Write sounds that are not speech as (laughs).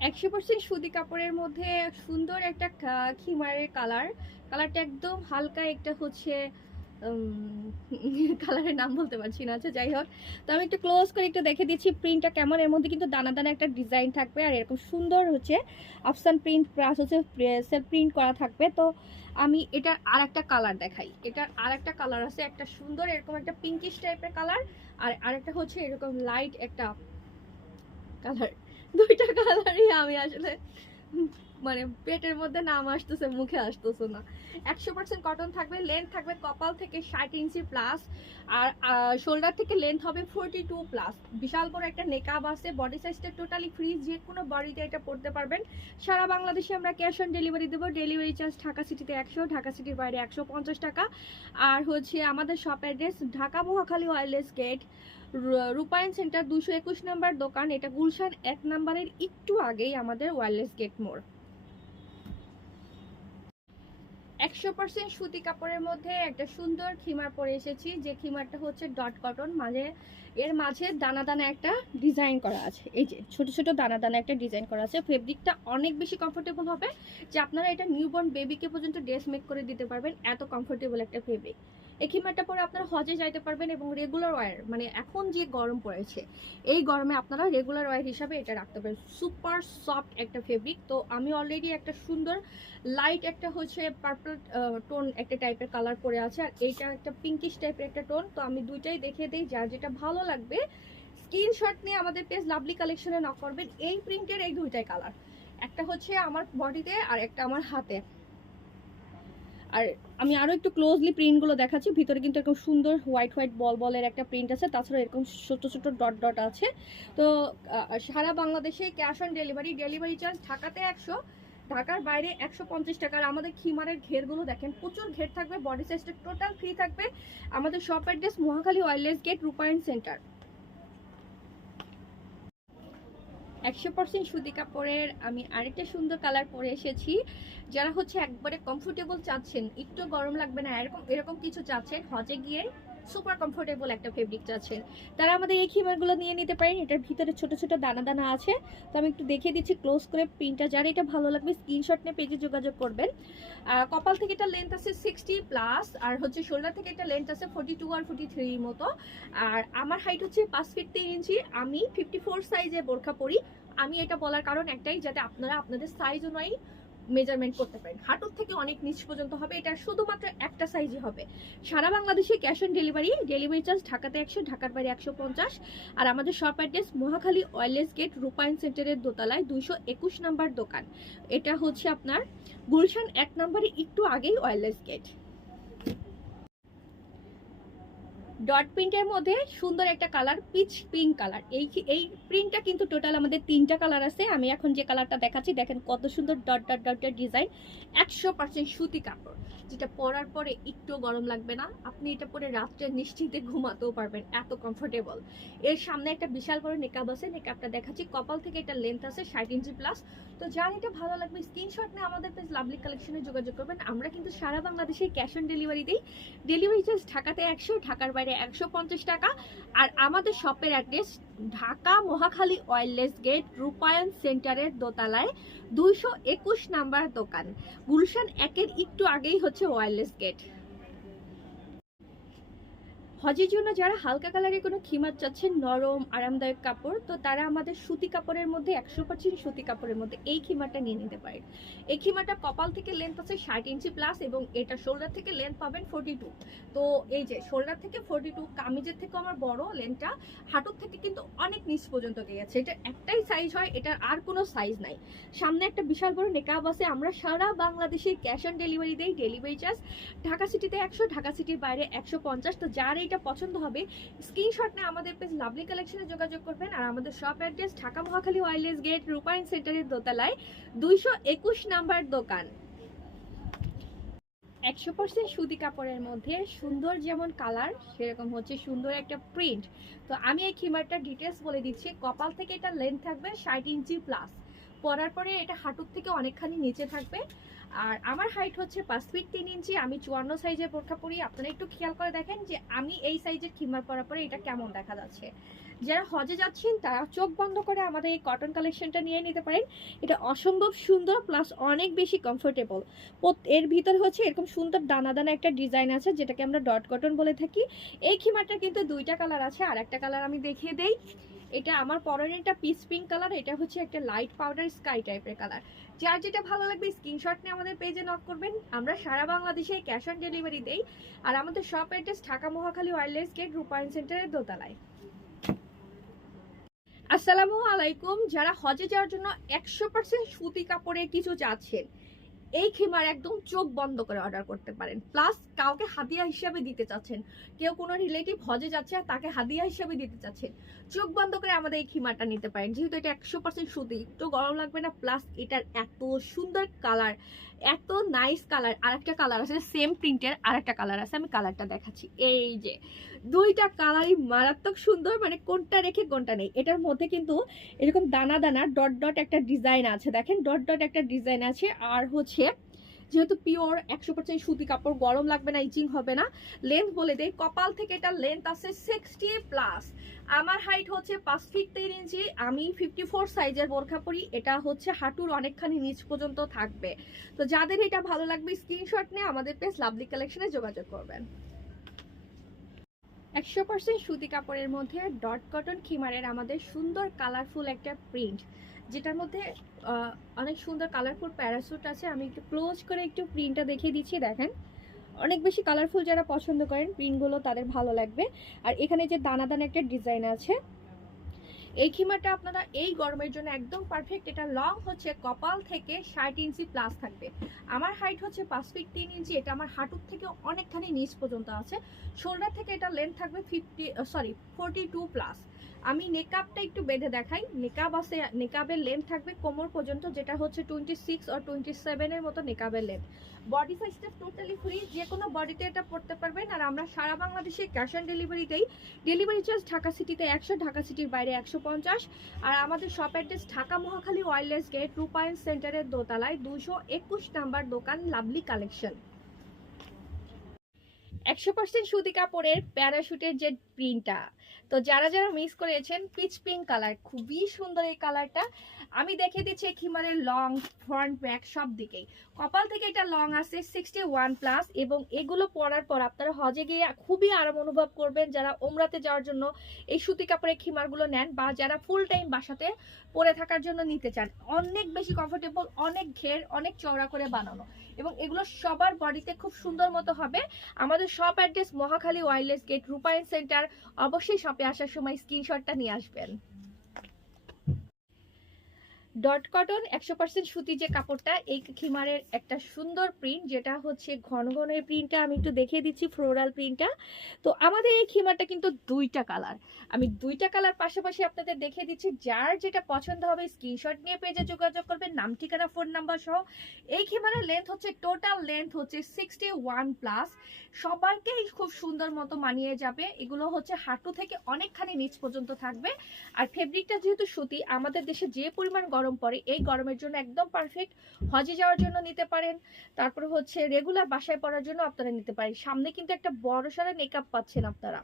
একশো পার্সেন্ট সুতি কাপড়ের মধ্যে সুন্দর একটা খিমারের কালার কালারটা একদম হালকা একটা হচ্ছে কালারের (laughs) নাম বলতে পারছি না আচ্ছা যাই হোক। তো আমি একটু ক্লোজ করে একটু দেখে দিচ্ছি প্রিন্টটা কেমন। এর মধ্যে কিন্তু দানা দানা একটা ডিজাইন থাকবে আর এরকম সুন্দর হচ্ছে আফসান প্রিন্ট প্লাস হচ্ছে সেলফ প্রিন্ট করা থাকবে। তো আমি এটার আর একটা কালার দেখাই। এটার আর একটা কালার আছে, একটা সুন্দর এরকম একটা পিঙ্কিশ টাইপের কালার আর আরেকটা হচ্ছে এরকম লাইট একটা কালার দুইটা কালারই আমি আসলে মানে পেটের মধ্যে নাম আসতেছে, মুখে আসতেছে না। একশো পার্সেন্ট কটন থাকবে লেন্থ থাকবে কপাল থেকে ষাট ইঞ্চি প্লাস আর শোল্ডার থেকে লেন্থ হবে ফোরটি টু প্লাস বিশাল বড় একটা নেকাব আছে বডি সাইজটা টোটালি ফ্রি যে কোনো বডিতে এটা পড়তে পারবেন। সারা বাংলাদেশে আমরা ক্যাশ অন ডেলিভারি দেবো ডেলিভারি চার্জ ঢাকা সিটিতে একশো, ঢাকা সিটির বাইরে একশো পঞ্চাশ টাকা। আর হচ্ছে আমাদের shop address Dhaka Mohakhali wireless gate Rupayan centre দুশো একুশ নম্বর দোকান। এটা গুলশান এক নম্বরের একটু আগেই আমাদের ওয়্যারলেস গেট মোড়। একশো পার্সেন্ট সুতি কাপড়ের মধ্যে একটা সুন্দর খিমার পরে এসেছি। যে খিমারটা হচ্ছে ডট কটন। মাঝে এর মাঝে দানা দানা একটা ডিজাইন করা আছে। এই যে ছোট ছোট দানা দানা একটা ডিজাইন করা আছে। ফেব্রিকটা অনেক বেশি কমফোর্টেবল হবে। যে আপনারা এটা নিউবর্ন বেবিকে পর্যন্ত ড্রেস মেক করে দিতে পারবেন, এত কমফোর্টেবল একটা ফেব্রিক এই খিমারটা পরে আপনারা হজে যাইতে পারবেন এবং রেগুলার ওয়্যার মানে এখন যে গরম পড়েছে, এই গরমে আপনারা রেগুলার ওয়্যার হিসাবে এটা রাখতে পারেন। সুপার সফট একটা ফেব্রিক তো আমি অলরেডি একটা সুন্দর লাইট একটা হচ্ছে পার্পল টোন একটা টাইপের কালার পরে আছে, আর এইটা একটা পিঙ্কিশ টাইপের একটা টোন তো আমি দুইটাই দেখে দিই, যার যেটা ভালো লাগবে স্ক্রিনশট নিয়ে আমাদের পেজ লাভলি কালেকশনে নক করবেন, এই প্রিন্টের এই দুইটাই কালার একটা হচ্ছে আমার বডিতে আর একটা আমার হাতে। আর আমি আরও একটু ক্লোজলি প্রিন্টগুলো দেখাচ্ছি, ভিতরে কিন্তু এরকম সুন্দর হোয়াইট হোয়াইট বল বলের একটা প্রিন্ট আছে, তাছাড়া এরকম ছোট ছোট ডট ডট আছে। তো সারা বাংলাদেশে cash on delivery delivery charge ঢাকাতে একশো, ঢাকার বাইরে একশো পঞ্চাশ টাকার আমাদের খিমারের ঘেরগুলো দেখেন, প্রচুর ঘের থাকবে বডি সাইজটা টোটাল ফ্রি থাকবে। আমাদের shop address Mohakhali wireless gate Rupayan centre একশো পার্সেন্ট সুতি কাপড়ের আমি আরেকটা সুন্দর কালার পরে এসেছি। যারা হচ্ছে একবারে কমফোর্টেবল চাচ্ছেন, একটু গরম লাগবে না, এরকম এরকম কিছু চাচ্ছেন, হজে গিয়ে সুপার কমফোর্টেবল একটা ফেব্রিক চাচ্ছেন তারা আমাদের এই খিমারগুলো নিয়ে নিতে পারেন, এটার ভিতরে ছোট ছোট দানা দানা আছে। তো আমি একটু দেখিয়ে দিচ্ছি ক্লোজ করে প্রিন্টটা যারা এটা ভালো লাগবে স্ক্রিনশট নিয়ে পেজে যোগাযোগ করবেন। কপাল থেকে এটা লেন্থ আছে সিক্সটি প্লাস আর হচ্ছে শোল্ডার থেকে এটা লেন্থ আছে ফোর্টি টু আর ফোর্টি থ্রির মতো। আর আমার হাইট হচ্ছে পাঁচ ফিট তিন ইঞ্চি আমি ফিফটি ফোর সাইজে বোরখা পরি। আমি এটা বলার কারণ একটাই, যাতে আপনারা আপনাদের সাইজ অনুযায়ী মেজারমেন্ট করতে পারেন। হাঁটুর থেকে অনেক নিচ পর্যন্ত হবে, এটা শুধুমাত্র একটা সাইজই হবে। সারা বাংলাদেশে cash on delivery delivery charge ঢাকাতে একশো, ঢাকার বাইরে একশো পঞ্চাশ। আর আমাদের shop address Mohakhali wireless gate Rupayan সেন্টারের দোতলায় দুইশো একুশ নাম্বার দোকান। এটা হচ্ছে আপনার গুলশান এক নম্বরে একটু আগেই অয়েলেস গেট ডট প্রিন্টের মধ্যে সুন্দর একটা কালার পিচ পিঙ্ক কালার এই এই প্রিন্টটা কিন্তু টোটাল আমাদের তিনটা কালার আছে। আমি এখন যে কালারটা দেখাচ্ছি, দেখেন কত সুন্দর ডট ডট ডটের ডিজাইন একশো পার্সেন্ট সুতি কাপড়, যেটা পরার পরে একটু গরম লাগবে না। আপনি এটা পরে রাত্রে নিশ্চিন্তে ঘুমাতেও পারবেন, এত কমফোর্টেবল এর সামনে একটা বিশাল বড় নেকাব আছে। নেকাবটা দেখাচ্ছি। কপাল থেকে এটা লেন্থ আছে ষাট ইঞ্চি প্লাস তো যার এটা ভালো লাগবে স্ক্রিনশট নিয়ে আমাদের পেজ লাভলি কালেকশনে যোগাযোগ করবেন। আমরা কিন্তু সারা বাংলাদেশে ক্যাশ অন ডেলিভারি দিই। ডেলিভারি চার্জ ঢাকাতে একশো, ঢাকার বাইরে একশো পঞ্চাশ টাকা। আর আমাদের শপের address Dhaka Mohakhali wireless gate Rupayan সেন্টারের দোতলায় দুইশো একুশ নাম্বার দোকান। গুলশান একের একটু আগেই হচ্ছে ওয়্যারলেস গেট হজের জন্য যারা হালকা কালারের কোনো খিমার চাচ্ছেন, নরম, আরামদায়ক কাপড়, তো তারা আমাদের সুতি কাপড়ের মধ্যে, একশো পার্সেন্ট সুতি কাপড়ের মধ্যে এই খিমারটা নিয়ে নিতে পারেন। এই খিমারটা কপাল থেকে লেন্থ আছে ষাট ইঞ্চি প্লাস এবং এটা শোল্ডার থেকে লেন্থ পাবেন ফোর্টি টু তো এই যে শোল্ডার থেকে ফোর্টি টু কামিজের থেকে আমার বড় লেন্থটা হাঁটুর থেকে কিন্তু অনেক নিচ পর্যন্ত গেছে এটা একটাই সাইজ হয়, এটার আর কোনো সাইজ নাই। সামনে একটা বিশাল বড় নেকাব আছে, আমরা সারা বাংলাদেশে ক্যাশ অন ডেলিভারি দেই ডেলিভারি চার্জ ঢাকা সিটিতে একশো, ঢাকা সিটির বাইরে একশো পঞ্চাশ। তো যার এইটা পছন্দ হবে স্ক্রিনশট নিয়ে আমাদের পেজ লাভলি কালেকশনে যোগাযোগ করবেন। আর আমাদের shop address Dhaka Mohakhali wireless gate Rupayan সেন্টারের দোতলায়, দুইশো একুশ নাম্বার দোকান। একশো পার্সেন্ট সুতি কাপড়ের মধ্যে সুন্দর যেমন কালার সেরকম হচ্ছে সুন্দর একটা প্রিন্ট তো আমি এই খিমারটা ডিটেলস বলে দিচ্ছি, কপাল থেকে এটা লেন্থ থাকবে ষাট ইঞ্চি প্লাস পরার পরে এটা হাঁটুর থেকে অনেকখানি নিচে থাকবে। আর আমার হাইট হচ্ছে পাঁচ ফিট তিন ইঞ্চি, আমি চুয়ান্ন সাইজের বোরখা পরি আপনারা একটু খেয়াল করে দেখেন যে আমি এই সাইজের খিমার পরার পরে এটা কেমন দেখা যাচ্ছে। যারা হজে যাচ্ছেন, তারা চোখ বন্ধ করে আমাদের এই কটন কালেকশনটা নিয়ে নিতে পারেন। এটা অসম্ভব সুন্দর প্লাস অনেক বেশি কমফোর্টেবল এর ভিতরে হচ্ছে এরকম সুন্দর দানা দানা একটা ডিজাইন আছে, যেটাকে আমরা ডট কটন বলে থাকি। এই খিমারটা কিন্তু দুইটা কালার আছে আর একটা কালার আমি দেখিয়ে দেই। এটা আমার পরনেরটা পিস পিঙ্ক কালার এটা হচ্ছে একটা লাইট পাউডার স্কাই টাইপের কালার যার যেটা ভালো লাগবে স্ক্রিনশট নিয়ে আমাদের পেজে নক করবেন। আমরা সারা বাংলাদেশে ক্যাশ অন ডেলিভারি দেই। আর আমাদের shop address Dhaka Mohakhali wireless gate Rupayan সেন্টারের দোতলায়। আসসালামু আলাইকুম। যারা হজে যাওয়ার জন্য একশো পার্সেন্ট সুতি কাপড়ের কিছু চাচ্ছেন এই খিমার একদম চোখ বন্ধ করে অর্ডার করতে পারেন। প্লাস কাউকে হাদিয়া হিসাবে দিতে চাচ্ছেন। কেউ কোনো রিলেটিভ হজে যাচ্ছে আর তাকে হাদিয়া হিসাবে দিতে চাচ্ছেন। চোখ বন্ধ করে আমাদের এই খিমারটা নিতে পারেন। যেহেতু এটা একশো পার্সেন্ট সুতি, একটু গরম লাগবে না। প্লাস এটার এত সুন্দর কালার এত নাইস কালার আর একটা কালার আছে সেম প্রিন্টের আর একটা কালার আছে, আমি কালারটা দেখাচ্ছি। এই যে, দুইটা কালারই মারাত্মক সুন্দর মানে কোনটা রেখে কোনটা নেই। এটার মধ্যে কিন্তু এরকম দানা দানা ডট ডট একটা ডিজাইন আছে। দেখেন ডট ডট একটা ডিজাইন আছে, আর হচ্ছে যেহেতু পিওর একশো পার্সেন্ট সুতি কাপড়, গরম লাগবে না, ইচিং হবে না। লেন্থ বলে দেয় কপাল থেকে এটা লেন্থ আছে সিক্সটি প্লাস আমার হাইট হচ্ছে পাঁচ ফিট তিন ইঞ্চি, আমি ফিফটি ফোর সাইজের বোরখা পরি, এটা হচ্ছে হাঁটুর অনেকখানি নিচ পর্যন্ত থাকবে। তো যাদের এটা ভালো লাগবে স্ক্রিনশট নিয়ে আমাদের পেজ লাভলি কালেকশনে যোগাযোগ করবেন। একশো পার্সেন্ট সুতি কাপড়ের মধ্যে ডট কটন খিমারের আমাদের সুন্দর কালারফুল একটা প্রিন্ট যেটার মধ্যে অনেক সুন্দর কালারফুল প্যারাসুট আছে। আমি একটু ক্লোজ করে একটু প্রিন্টটা দেখিয়ে দিচ্ছি, দেখেন। অনেক বেশি কালারফুল যারা পছন্দ করেন প্রিন্টগুলো তাদের ভালো লাগবে। আর এখানে যে দানা দানা একটা ডিজাইন আছে এই খিমাটা আপনারা এই গরমের জন্য একদম পারফেক্ট এটা লং হচ্ছে কপাল থেকে ষাট ইঞ্চি প্লাস থাকবে। আমার হাইট হচ্ছে পাঁচ ফিট তিন ইঞ্চি, এটা আমার হাঁটুর থেকে অনেকখানি নিচ পর্যন্ত আছে। শোল্ডার থেকে এটা লেন্থ থাকবে fifty sorry forty two plus আমি নেকআপটা একটু বেঁধে দেখাই। নেকাব আছে নেকাবের লেন্থ থাকবে কোমর পর্যন্ত, যেটা হচ্ছে টোয়েন্টি সিক্স আর টোয়েন্টি সেভেনের মতো নেকাবের লেন্থ বডি সাইজটা টোটালি ফ্রি যে কোনো বডিতে এটা পড়তে পারবেন। আর আমরা সারা বাংলাদেশে ক্যাশ অন ডেলিভারি দেই ডেলিভারি চার্জ ঢাকা সিটিতে একশো, ঢাকা সিটির বাইরে একশো পঞ্চাশ আর আমাদের shop address Dhaka Mohakhali wireless gate two point সেন্টারের দোতলায় দুশো একুশ নাম্বার দোকান লাভলি কালেকশন একশো পার্সেন্ট সুতি কাপড়ের প্যারাশুটের যে প্রিন্টটা তো যারা যারা মিস করেছেন পিচ পিঙ্ক কালার খুবই সুন্দর এই কালারটা আমি দেখে দিচ্ছি খিমারের লং ফ্রন্ট ব্যাক সব দিকেই। কপাল থেকে এটা লং আছে সিক্সটি ওয়ান প্লাস এবং এগুলো পরার পর আপনারা হজে গিয়ে খুবই আরাম অনুভব করবেন যারা ওমরাতে যাওয়ার জন্য এই সুতি কাপড়ের খিমারগুলো নেন বা যারা ফুল টাইম বাসাতে পরে থাকার জন্য নিতে চান। অনেক বেশি কমফোর্টেবল অনেক ঘের, অনেক চওড়া করে বানানো। এবং এগুলো সবার বডিতে খুব সুন্দর মতো হবে। আমাদের shop address Mohakhali wireless gate Rupayan centre অবশ্যই শপে আসার সময় স্ক্রিনশটটা নিয়ে আসবেন। ডট কটন একশো পার্সেন্ট সুতি যে কাপড়টা, এই খিমারের একটা সুন্দর প্রিন্ট যেটা হচ্ছে ঘন ঘনের প্রিন্টটা আমি একটু দেখিয়ে দিচ্ছি ফ্লোরাল প্রিন্টটা তো আমাদের এই খিমারটা কিন্তু দুইটা কালার আমি দুইটা কালার পাশাপাশি আপনাদের দেখিয়ে দিচ্ছি, যার যেটা পছন্দ হবে স্ক্রিনশট নিয়ে পেজে যোগাযোগ করবেন, নাম, ঠিকানা ফোন নাম্বার সহ। এই খিমারের লেন্থ হচ্ছে টোটাল লেন্থ হচ্ছে সিক্সটি ওয়ান প্লাস সবাইকেই খুব সুন্দর মতো মানিয়ে যাবে। এগুলো হচ্ছে হাঁটু থেকে অনেকখানি নিচ পর্যন্ত থাকবে। আর ফেব্রিকটা যেহেতু সুতি, আমাদের দেশে যে পরিমাণ গরম পড়ে এই গরমের জন্য একদম পারফেক্ট হজে যাওয়ার জন্য নিতে পারেন। তারপরে হচ্ছে রেগুলার বাসায় পড়ার জন্য আপনারা নিতে পারেন। সামনে কিন্তু একটা বড় সড়ো মেকআপ পাচ্ছেন আপনারা।